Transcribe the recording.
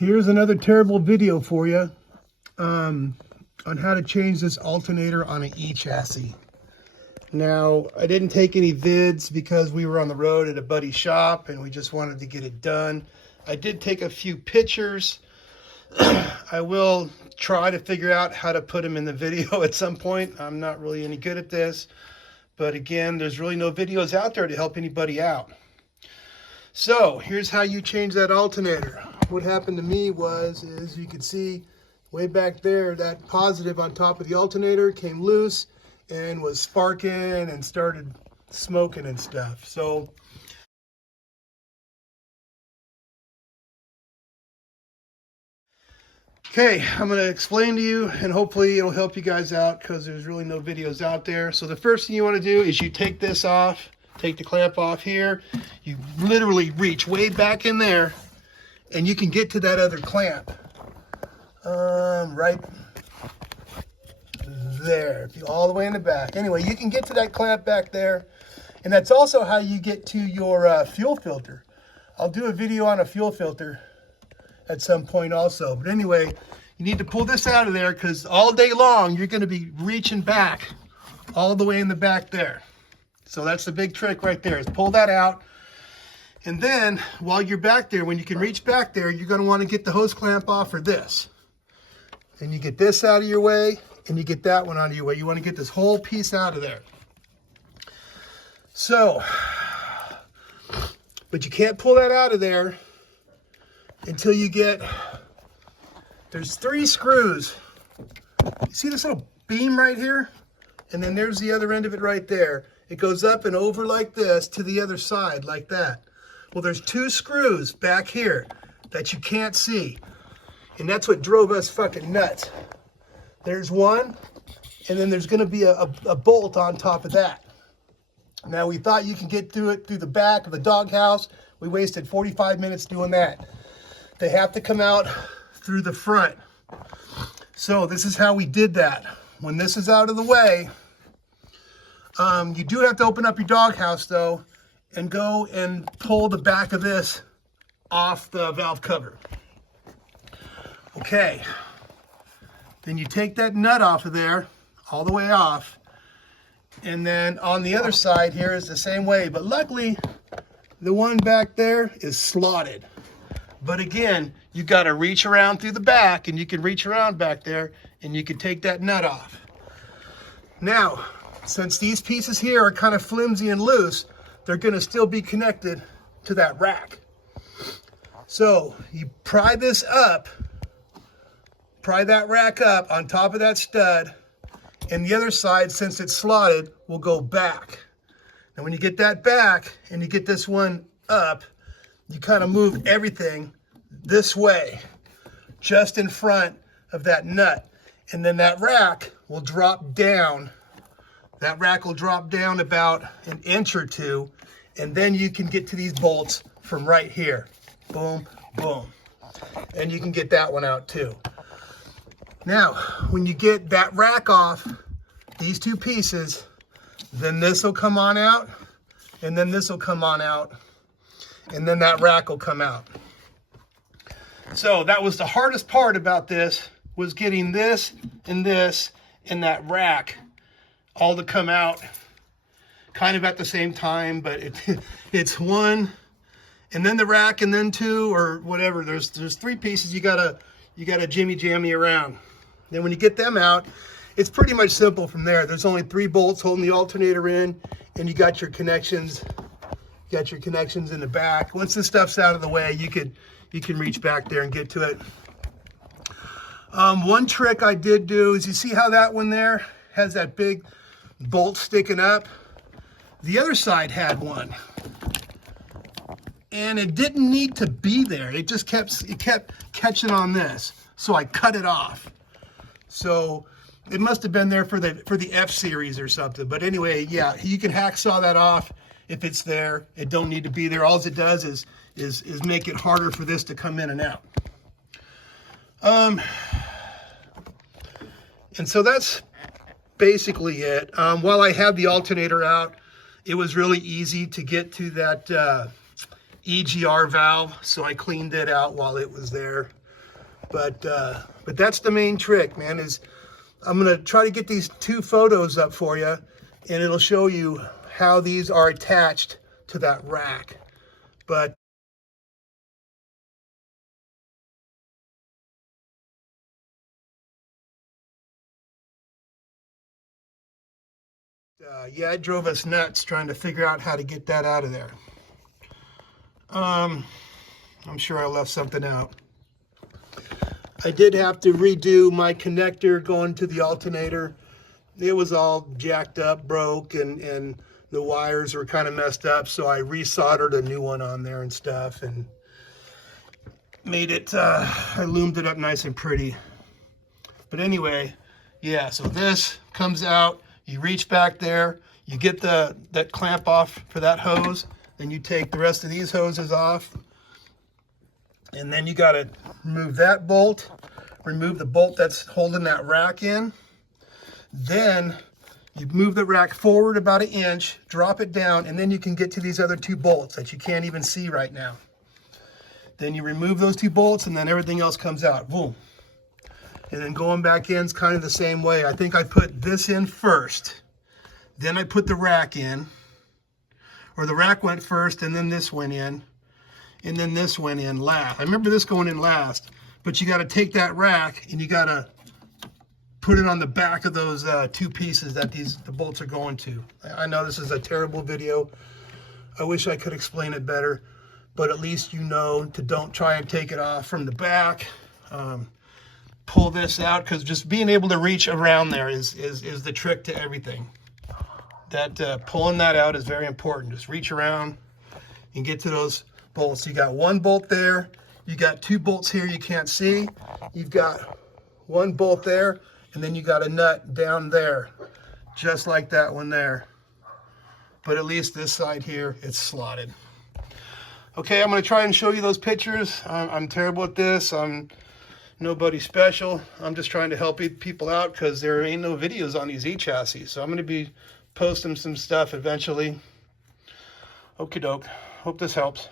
Here's another terrible video for you on how to change this alternator on an E-chassis. Now, I didn't take any vids because we were on the road at a buddy's shop and we just wanted to get it done. I did take a few pictures. I will try to figure out how to put them in the video at some point. I'm not really any good at this. But again, there's really no videos out there to help anybody out. So here's how you change that alternator. What happened to me is you could see way back there, that positive on top of the alternator came loose and was sparking and started smoking and stuff. So okay, I'm going to explain to you and hopefully it'll help you guys out because there's really no videos out there. So the first thing you want to do is you take this off, take the clamp off here. You literally reach way back in there and you can get to that other clamp. Right there, all the way in the back. Anyway, you can get to that clamp back there. And that's also how you get to your fuel filter. I'll do a video on a fuel filter at some point also. But anyway, you need to pull this out of there because all day long you're going to be reaching back all the way in the back there. So that's the big trick right there, is pull that out. And then while you're back there, when you can reach back there, you're going to want to get the hose clamp off for this. And you get this out of your way and you get that one out of your way. You want to get this whole piece out of there. So, but you can't pull that out of there until you get, there's 3 screws. You see this little beam right here? And then there's the other end of it right there. It goes up and over like this to the other side like that. Well, there's 2 screws back here that you can't see. And that's what drove us fucking nuts. There's one, and then there's gonna be a bolt on top of that. Now we thought you can get through it through the back of the doghouse. We wasted 45 minutes doing that. They have to come out through the front. So this is how we did that. When this is out of the way, you do have to open up your doghouse though, and go and pull the back of this off the valve cover. Okay, then you take that nut off of there, all the way off, and then on the other side here is the same way, but luckily the one back there is slotted. But again, you got to reach around through the back, and you can reach around back there and you can take that nut off. Now, since these pieces here are kind of flimsy and loose, they're going to still be connected to that rack. So you pry this up, pry that rack up on top of that stud, and the other side, since it's slotted, will go back. And when you get that back and you get this one up, you kind of move everything this way, just in front of that nut. And then that rack will drop down. That rack will drop down about an inch or 2, and then you can get to these bolts from right here. Boom, boom. And you can get that one out too. Now, when you get that rack off, these 2 pieces, then this will come on out, and then this will come on out, and then that rack will come out. So that was the hardest part about this, was getting this and that rack all to come out kind of at the same time, but it's one, and then the rack, and then 2, or whatever. There's 3 pieces you gotta jimmy jammy around. Then when you get them out, it's pretty much simple from there. There's only 3 bolts holding the alternator in, and you got your connections. You got your connections in the back. Once this stuff's out of the way, you can reach back there and get to it. One trick I did do is, you see how that one there has that big bolt sticking up? The other side had one, and it didn't need to be there. It just kept catching on this, so I cut it off. So it must have been there for the F series or something. But anyway, yeah, you can hacksaw that off if it's there. It don't need to be there. All it does is make it harder for this to come in and out. And so that's basically it. While I had the alternator out, it was really easy to get to that EGR valve, so I cleaned it out while it was there. But that's the main trick, man, is I'm going to try to get these 2 photos up for you, and it'll show you how these are attached to that rack. But yeah, it drove us nuts trying to figure out how to get that out of there. I'm sure I left something out. I did have to redo my connector going to the alternator. It was all jacked up, broke, and the wires were kind of messed up, so I resoldered a new one on there and stuff, and made it, I loomed it up nice and pretty. But anyway, yeah, so this comes out, you reach back there, you get that clamp off for that hose, then you take the rest of these hoses off, and then you got to remove that bolt, remove the bolt that's holding that rack in. Then you move the rack forward about 1 inch, drop it down, and then you can get to these other 2 bolts that you can't even see right now. Then you remove those 2 bolts, and then everything else comes out. Boom. And then going back in is kind of the same way. I think I put this in first, then I put the rack in, or the rack went first, and then this went in, and then this went in last. I remember this going in last, but you got to take that rack and you got to put it on the back of those 2 pieces that the bolts are going to. I know this is a terrible video. I wish I could explain it better, but at least you know to don't try and take it off from the back. Pull this out, because just being able to reach around there is the trick to everything. That pulling that out is very important. Just reach around and get to those bolts. You got 1 bolt there, you got 2 bolts here you can't see, you've got 1 bolt there, and then you got a nut down there, just like that one there. But at least this side here, it's slotted. Okay, I'm going to try and show you those pictures. I'm terrible at this. I'm nobody special. I'm just trying to help people out because there ain't no videos on these E-chassis. So I'm going to be posting some stuff eventually. Okie doke. Hope this helps.